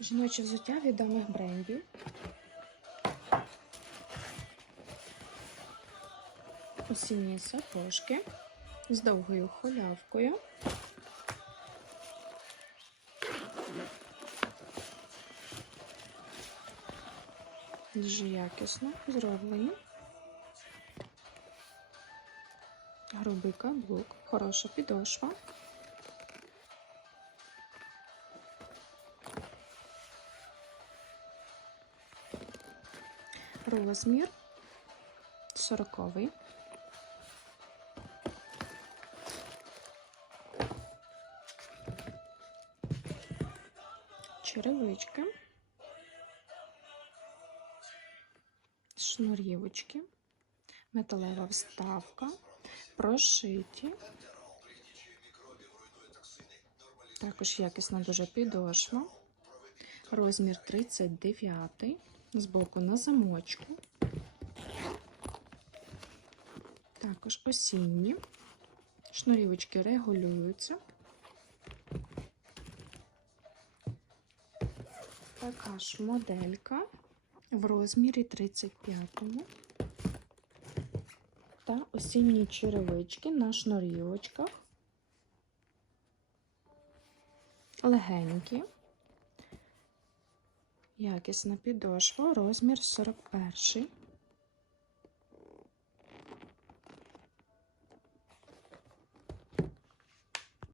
Жіноче взуття відомих брендів. Осінні сапожки з довгою холявкою. Дуже якісно зроблені. Грубий каблук, хороша підошва. Розмір 40. Черевички. Шнурівочки. Металева вставка. Прошиті. Також якісна дуже підошва. Розмір 39. Збоку на замочку. Також осінні. Шнурівочки регулюються. Така ж моделька в розмірі 35 та осінні черевички на шнурівочках. Легенькі. Якісна підошва, розмір 41.